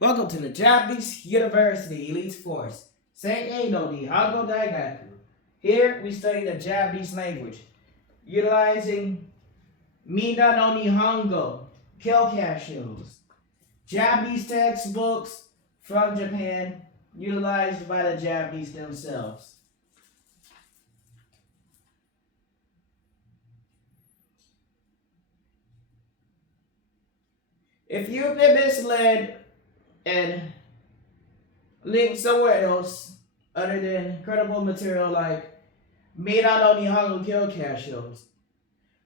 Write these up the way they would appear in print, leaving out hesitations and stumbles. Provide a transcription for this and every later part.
Welcome to the Japanese University Elite Force. Sei no Nihongo Daigaku. Here we study the Japanese language, utilizing Mina no Nihongo, Kyokashos, Japanese textbooks from Japan, utilized by the Japanese themselves. If you've been misled and linked somewhere else other than credible material like Mina no Nihongo Kyokashos,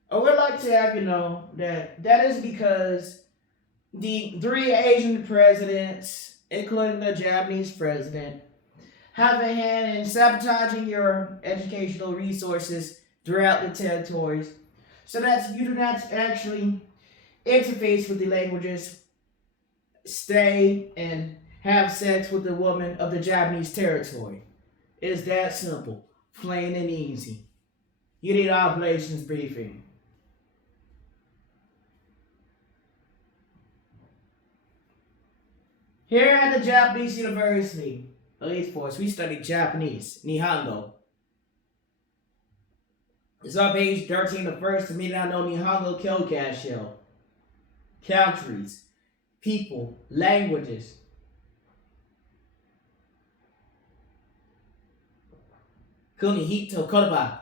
I would like to have you know that is because the three Asian presidents, including the Japanese president, have a hand in sabotaging your educational resources throughout the territories so that you do not actually interface with the languages, stay, and have sex with the woman of the Japanese territory. It's that simple, plain and easy. You need operations briefing. Here at the Japanese University Elite Force, we study Japanese, Nihongo. It's on page 13 of first to Mina no Nihongo Kyokasho. Countries, people, languages. Kunihito Kotoba.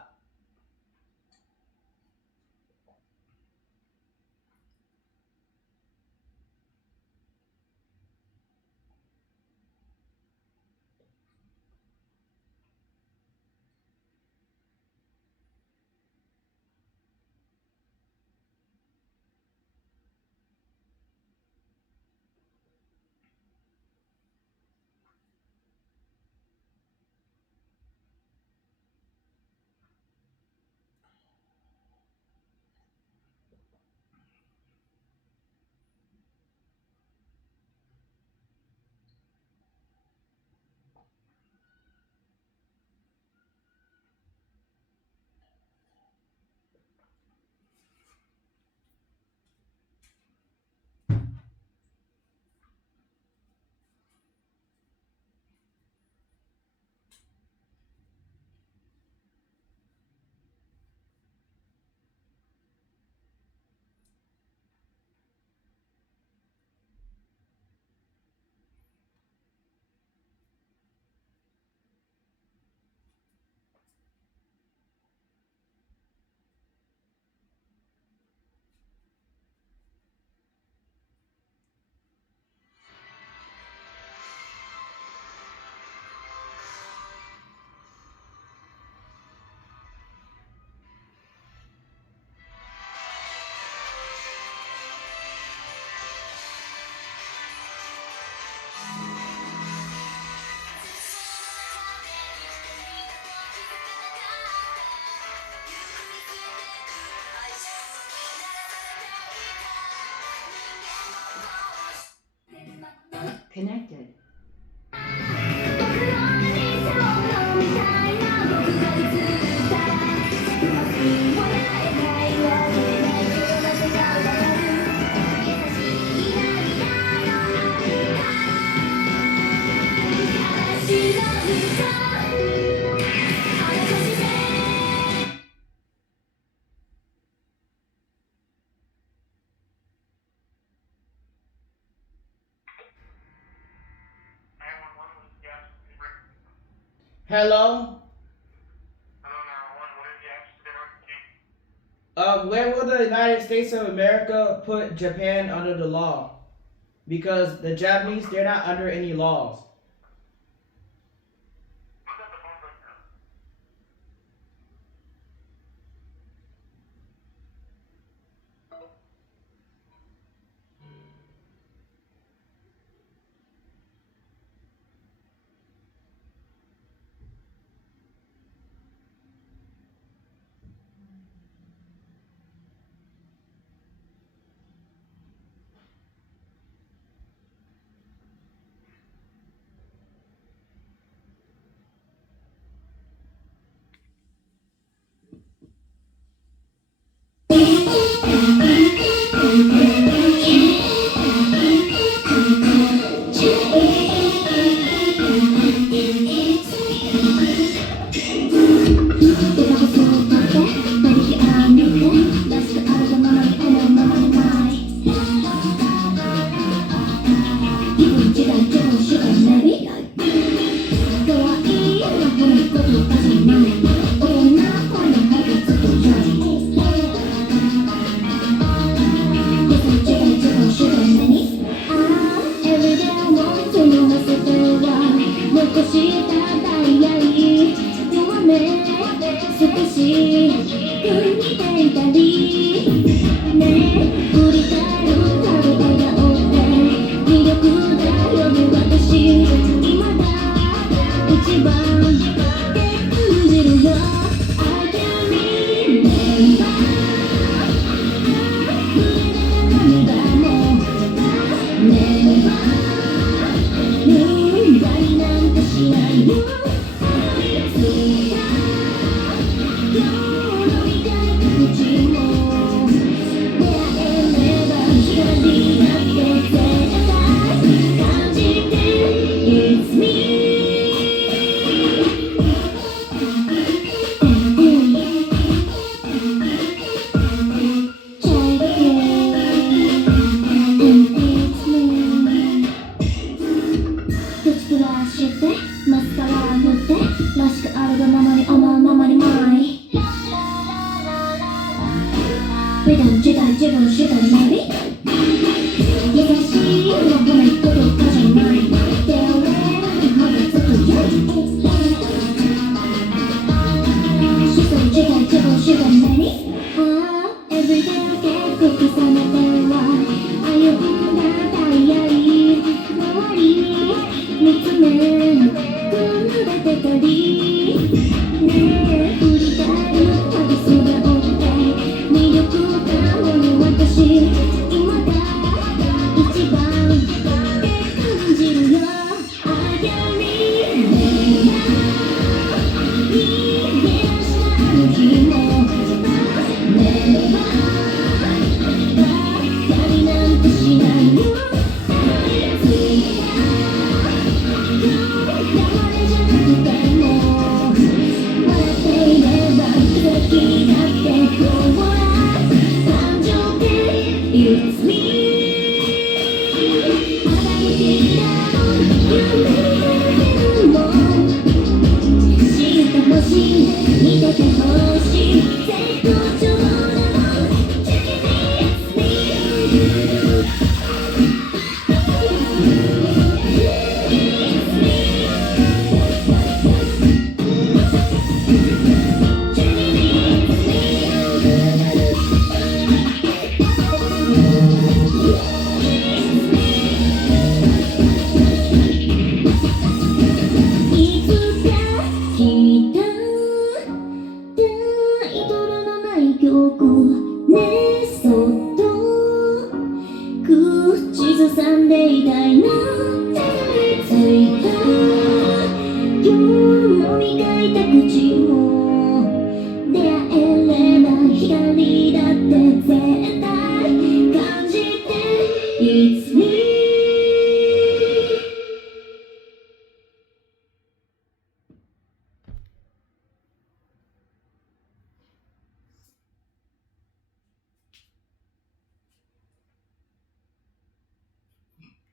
Connected. Hello? Where will the United States of America put Japan under the law? Because the Japanese, they're not under any laws.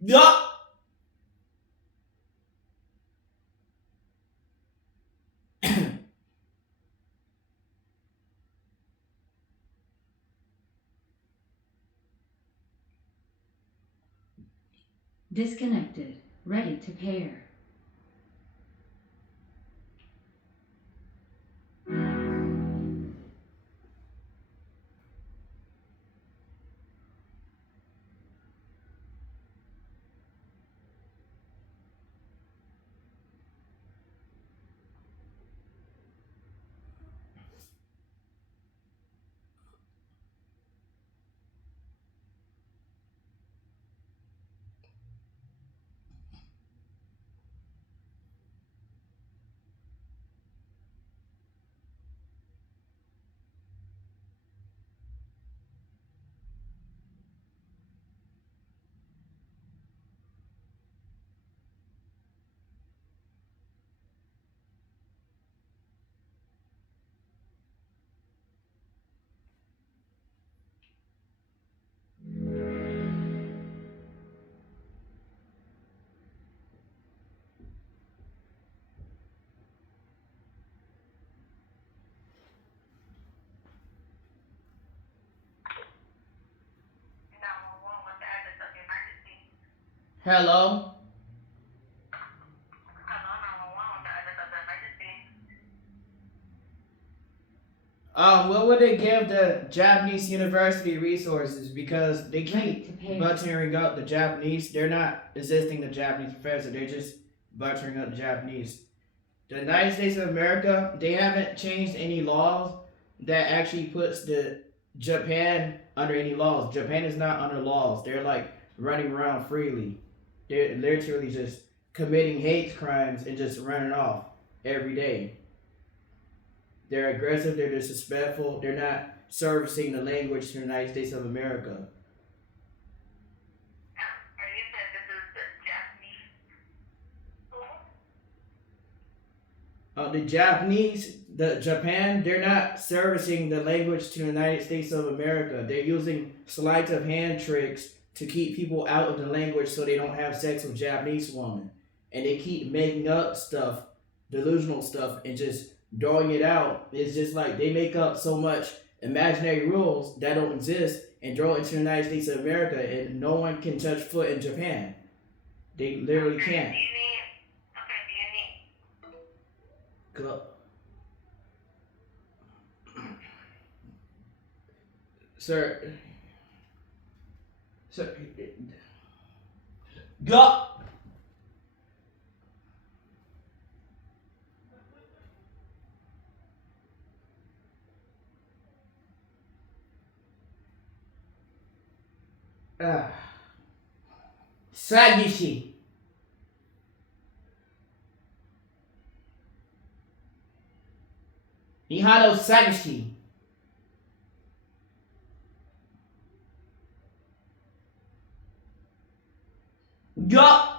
Yeah. Disconnected. Ready to pair. Hello. What would they give the Japanese university resources because they Ready keep to pair. buttering up the Japanese? They're not assisting the Japanese professor. They're just buttering up the Japanese. The United States of America, they haven't changed any laws that actually puts the Japan under any laws. Japan is not under laws. They're like running around freely. They're literally just committing hate crimes and just running off every day. They're aggressive, they're disrespectful, they're not servicing the language to the United States of America. Or you said this is the Japanese school? Japan, they're not servicing the language to the United States of America. They're using sleight of hand tricks to keep people out of the language so they don't have sex with Japanese women. And they keep making up stuff, delusional stuff, and just throwing it out. It's just like they make up so much imaginary rules that don't exist and throw it into the United States of America, and no one can touch foot in Japan. They literally can't. Do you need Go. Sir. Go. Sagishi. Nihado Sagishi. Go.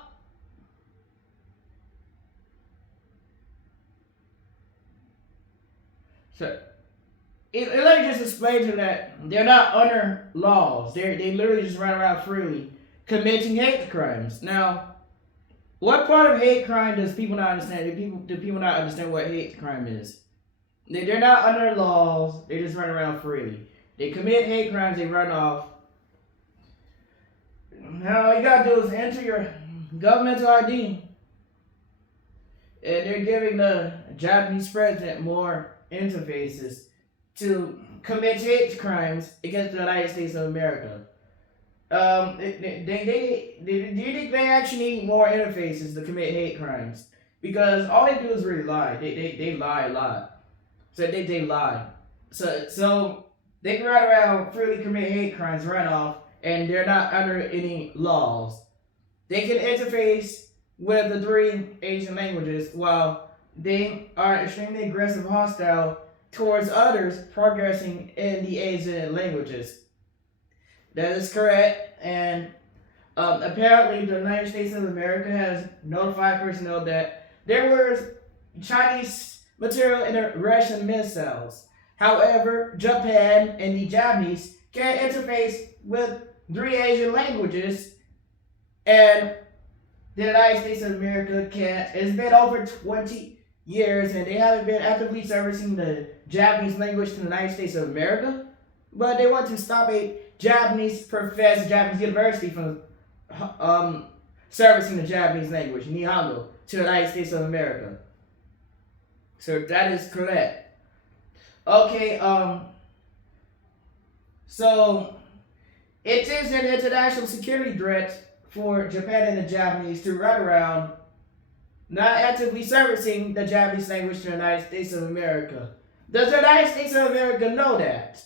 So, let me just explain to them that they're not under laws. They literally just run around freely committing hate crimes. Now, what part of hate crime does people not understand? Do people not understand what hate crime is? They're not under laws. They just run around freely. They commit hate crimes. They run off. Now all you gotta do is enter your governmental ID. And they're giving the Japanese president more interfaces to commit hate crimes against the United States of America. Do you think they actually need more interfaces to commit hate crimes? Because all they do is really lie. They lie a lot. So they lie. So they can run around, freely commit hate crimes, run off, and they're not under any laws. They can interface with the 3 Asian languages while they are extremely aggressive, hostile towards others progressing in the Asian languages. That is correct, and apparently the United States of America has notified personnel that there was Chinese material in the Russian missiles. However, Japan and the Japanese can't interface with 3 Asian languages, and the United States of America can't. It's been over 20 years, and they haven't been actively servicing the Japanese language to the United States of America, but they want to stop a Japanese professor, Japanese university from servicing the Japanese language, Nihongo, to the United States of America. So that is correct. Okay, so it is an international security threat for Japan and the Japanese to run around not actively servicing the Japanese language to the United States of America. Does the United States of America know that?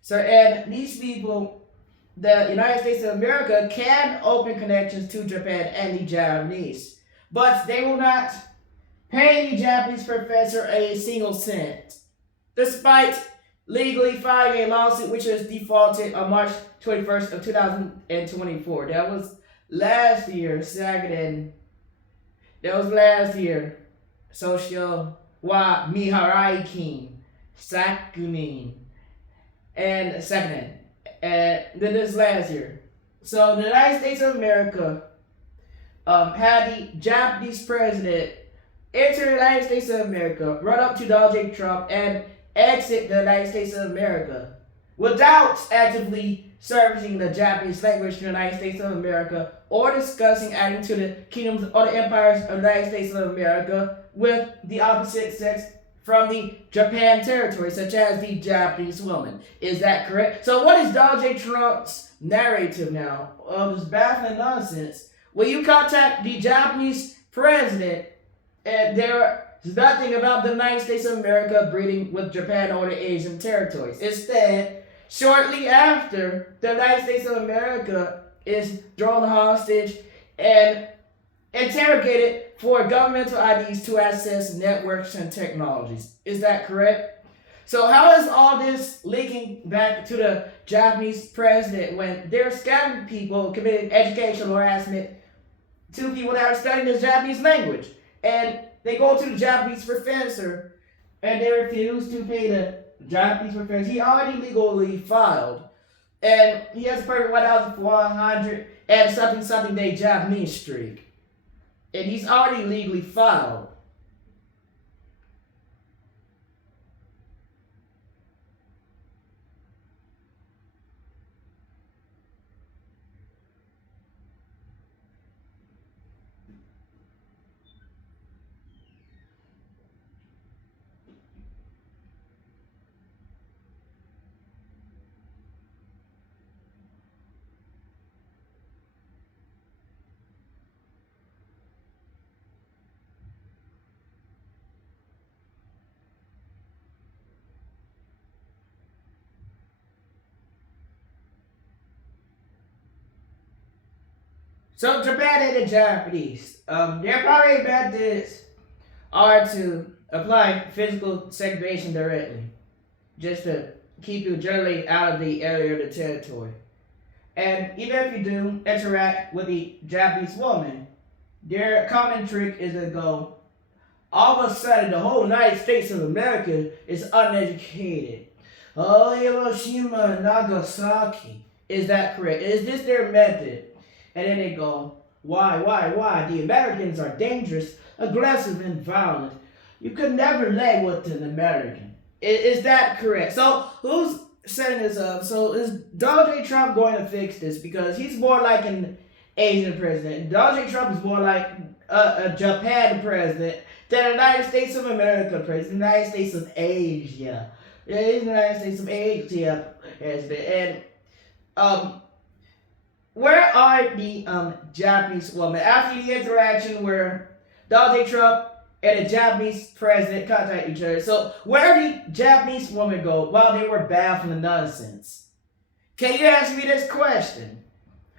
So, and these people, the United States of America can open connections to Japan and the Japanese, but they will not pay the Japanese professor a single cent, despite legally filing a lawsuit which was defaulted on March 21st of 2024. That was last year, that was last year. Social wa Miharai Sakunin and Sekunin. And then this last year. So the United States of America had the Japanese president enter the United States of America, run up to Donald J. Trump, and exit the United States of America without actively servicing the Japanese language to the United States of America or discussing adding to the kingdoms or the empires of the United States of America with the opposite sex from the Japan territory, such as the Japanese woman. Is that correct? So what is Donald J. Trump's narrative now of this baffling nonsense? When you contact the Japanese president and there's nothing about the United States of America breeding with Japan or the Asian territories. Instead, shortly after, the United States of America is drawn hostage and interrogated for governmental IDs to access networks and technologies. Is that correct? So how is all this linking back to the Japanese president when they're scamming people committing educational harassment to people that are studying the Japanese language? And they go to the Japanese professor and they refuse to pay the Japanese professor. He already legally filed. And he has a perfect 1,400 and something day Japanese streak. And he's already legally filed. So Japan and the Japanese, their primary methods are to apply physical segregation directly, just to keep you generally out of the area of the territory. And even if you do interact with the Japanese woman, their common trick is to go, all of a sudden the whole United States of America is uneducated. Oh, Hiroshima and Nagasaki. Is that correct? Is this their method? And then they go, why? The Americans are dangerous, aggressive, and violent. You could never lay with an American. Is that correct? So who's setting this up? So is Donald J. Trump going to fix this? Because he's more like an Asian president. Donald J. Trump is more like a Japan president than the United States of America president, the United States of Asia. Yeah, he's the United States of Asia president. And where are the Japanese women? After the interaction where Donald J. Trump and the Japanese president contact each other, so where did the Japanese women go while they were baffling nonsense? Can you answer me this question?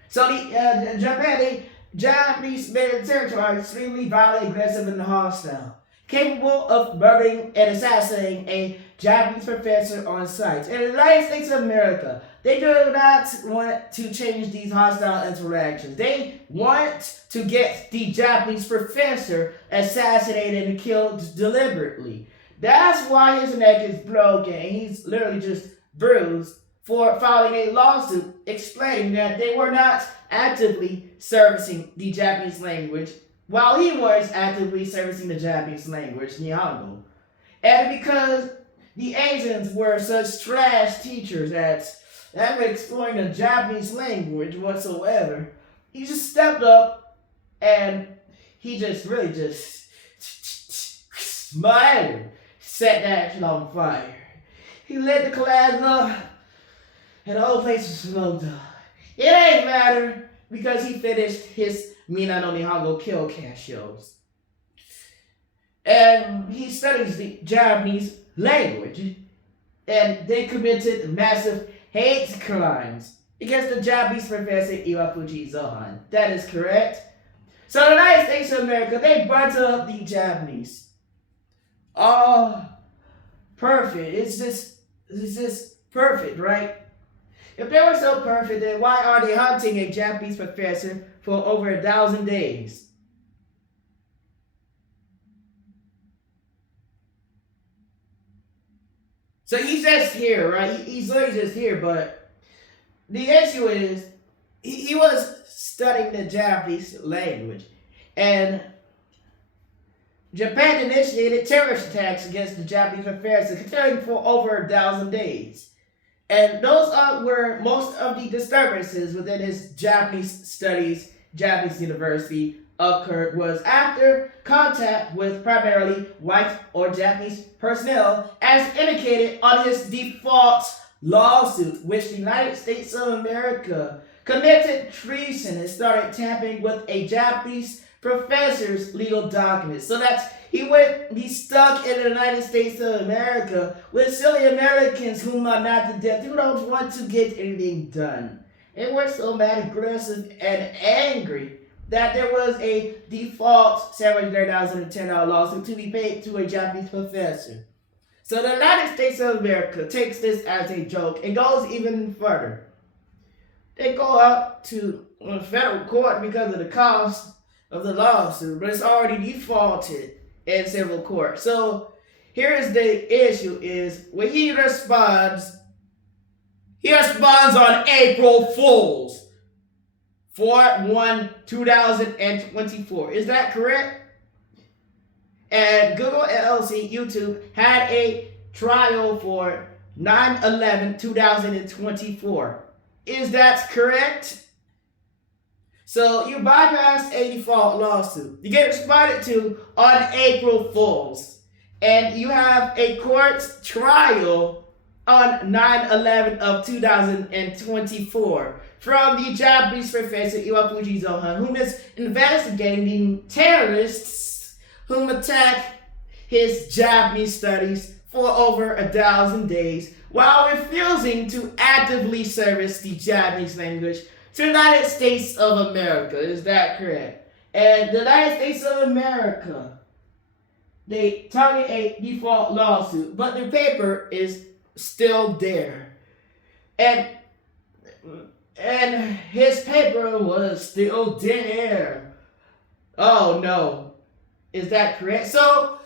So the Japanese military territory are extremely violent, aggressive, and hostile, capable of murdering and assassinating a Japanese professor on sight. In the United States of America, they do not want to change these hostile interactions. They want to get the Japanese professor assassinated and killed deliberately. That's why his neck is broken and he's literally just bruised for filing a lawsuit explaining that they were not actively servicing the Japanese language while he was actively servicing the Japanese language, Nihongo. And because the Asians were such trash teachers at never exploring the Japanese language whatsoever, he just stepped up and he just really just smiled, set that shit on fire. He lit the class up and the whole place was smoked up. It ain't matter because he finished his Mina no Nihongo kill shows. And he studies the Japanese language. And they committed massive hate crimes against the Japanese professor Iwafuji Zohan. That is correct. So the United States of America, they burnt up the Japanese. Oh, perfect. It's just perfect, right? If they were so perfect, then why are they hunting a Japanese professor for over 1,000 days? So he's just here, right? He's literally just here, but the issue is he was studying the Japanese language. And Japan initiated terrorist attacks against the Japanese professor, continuing for over 1,000 days. And those were most of the disturbances within his Japanese studies, Japanese university, occurred was after contact with primarily white or Japanese personnel, as indicated on his default lawsuit, which the United States of America committed treason and started tampering with a Japanese professor's legal documents. So that's he stuck in the United States of America with silly Americans whom are not to death, who don't want to get anything done. And we're so mad, aggressive, and angry that there was a default $730,010 lawsuit to be paid to a Japanese professor. So the United States of America takes this as a joke and goes even further. They go up to federal court because of the cost of the lawsuit, but it's already defaulted in civil court. So here is the issue: is when he responds on April Fools. 4/1/2024. Is that correct? And Google LLC YouTube had a trial for 9/11/2024. Is that correct? So you bypass a default lawsuit. You get responded to on April Fools. And you have a court trial on 9/11 of 2024 from the Japanese professor Iwafuji Zohan, whom is investigating terrorists whom attack his Japanese studies for over 1,000 days while refusing to actively service the Japanese language to the United States of America. Is that correct? And the United States of America, they target a default lawsuit, but the paper is still there. And his paper was still there. Oh no. Is that correct? So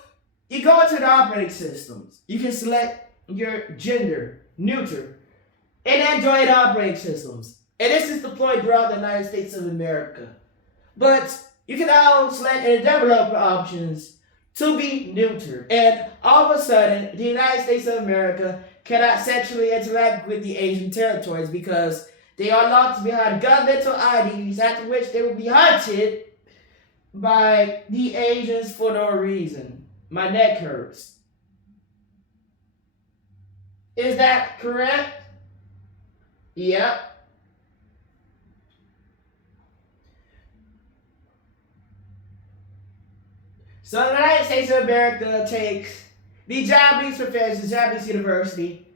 you go into the operating systems. You can select your gender, neuter, in Android operating systems. And this is deployed throughout the United States of America. But you can now select in developer options to be neuter. And all of a sudden, the United States of America cannot sexually interact with the Asian territories because they are locked behind governmental IDs, after which they will be hunted by the Asians for no reason. My neck hurts. Is that correct? Yep. So the United States of America takes the Japanese professors, Japanese university,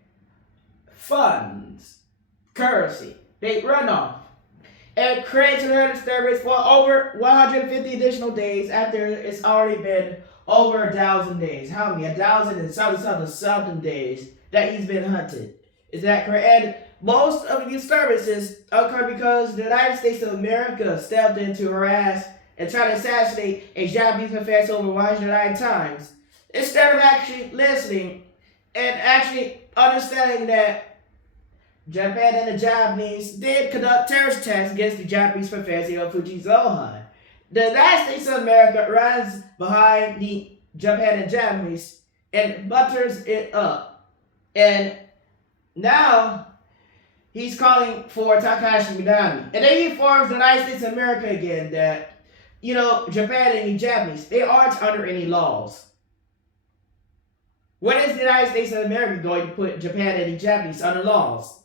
funds, currency, they run off, and creates a disturbance for over 150 additional days after it's already been over 1,000 days. How many? 1,000 and something days that he's been hunted. Is that correct? And most of the disturbances occur because the United States of America stepped in to harass and try to assassinate a Japanese professor over 109 times, instead of actually listening and actually understanding that Japan and the Japanese did conduct terrorist attacks against the Japanese professor Iwafuji Zohan. The United States of America runs behind the Japan and Japanese and butters it up. And now he's calling for Takashi Minami. And then he informs the United States of America again that, Japan and the Japanese, they aren't under any laws. When is the United States of America going to put Japan and the Japanese under laws?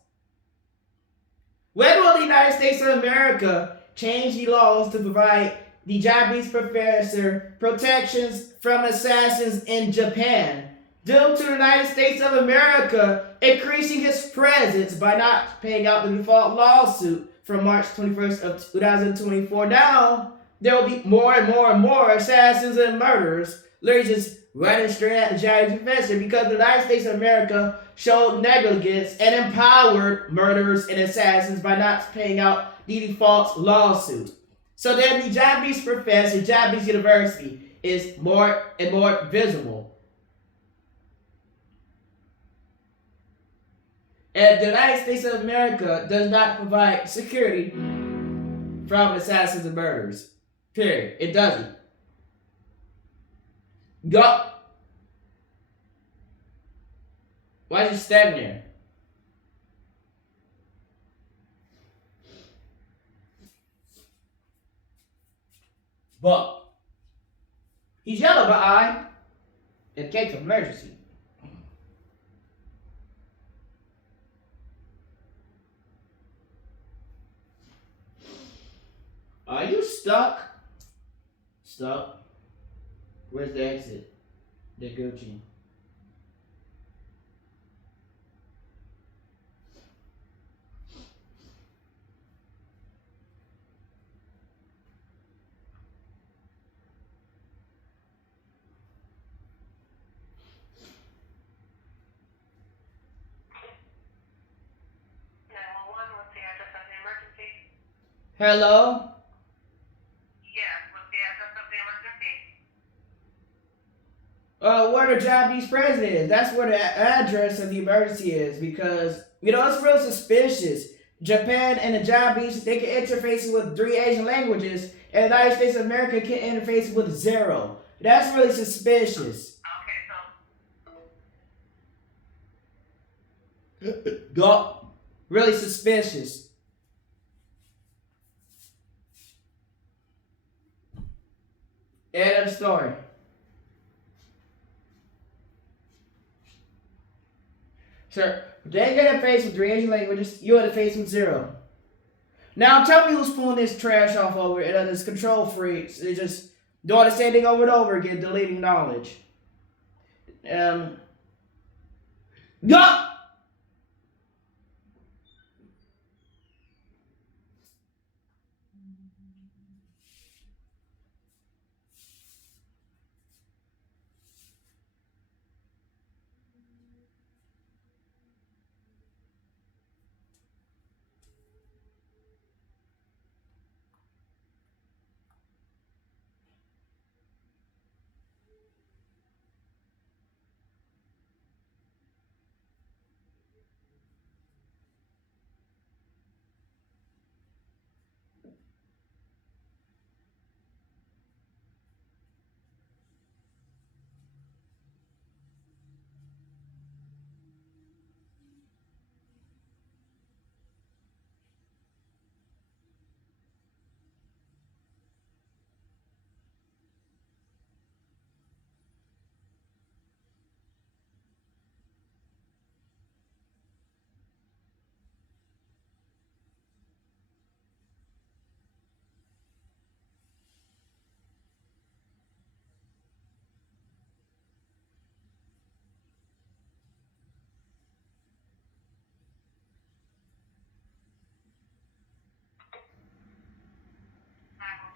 When will the United States of America change the laws to provide the Japanese professor protections from assassins in Japan, due to the United States of America increasing his presence by not paying out the default lawsuit from March 21st of 2024? Now, there will be more and more and more assassins and murderers literally just running straight at the Japanese professor because the United States of America showed negligence and empowered murderers and assassins by not paying out the default lawsuit. So then the Japanese professor, Japanese university, is more and more visible. And the United States of America does not provide security from assassins and murderers. Period. It doesn't. Go. Why is he standing there? But he's yellow by eye. In case of emergency. Are you stuck? Stuck. Where's the exit? The Gucci. Hello? Yes, what's the address of the emergency? Where the Japanese president is. That's where the address of the emergency is because, it's real suspicious. Japan and the Japanese, they can interface with 3 Asian languages, and the United States of America can interface with 0. That's really suspicious. Okay, so Go. Really suspicious. End of story. Sure. They get a face with 3 Asian languages, you had a face with 0. Now tell me who's pulling this trash off over it, this control freaks. They just doing the same thing over and over again, deleting knowledge. Go!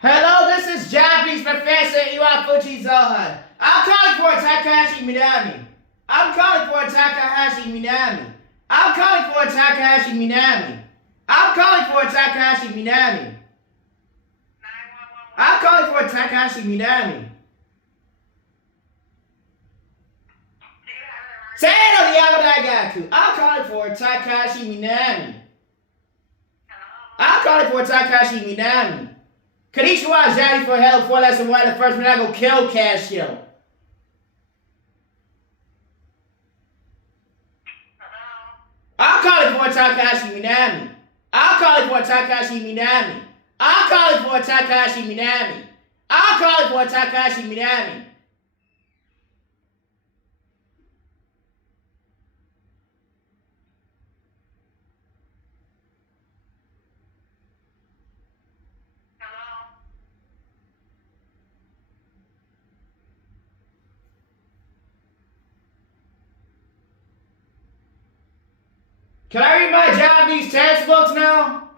Hello, this is Japanese Professor Iwafuchi Zohan. I'm calling for Takahashi Minami. I'm calling for Takahashi Minami. I'm calling for Takahashi Minami. I'm calling for Takahashi Minami. 911. I'm calling for Takahashi Minami. Do you have an emergency? Say it on the Yamadagaku. I'm calling for Takahashi Minami. Hello? I'm calling for Takahashi Minami. Konnichiwa, Johnny for help for lesson 1. The first one I go kill Casio. Hello? I'm calling for Takahashi Minami. I'm calling for Takahashi Minami. I'm calling for Takahashi Minami. I'm calling for Takahashi Minami. Hello? Can I read my Japanese textbooks now?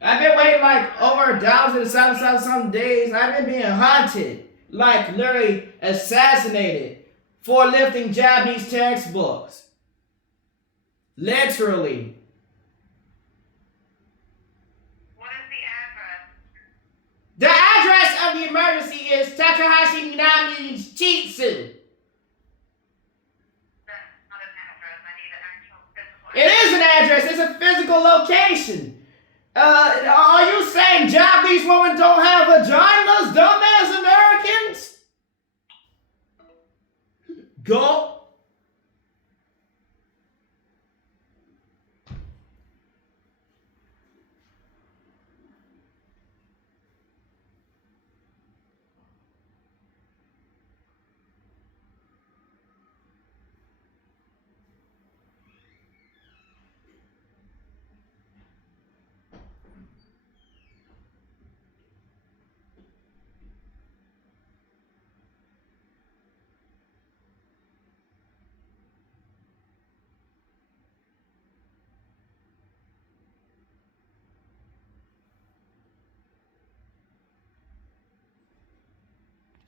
I've been waiting like over 1,000 days. I've been being hunted, like literally assassinated for lifting Japanese textbooks. Literally. What is the address? The address of the emergency is Takahashi Minami's Chitsu. That's not an address. I need an actual physical It is an address. It's a physical location. Are you saying Japanese won't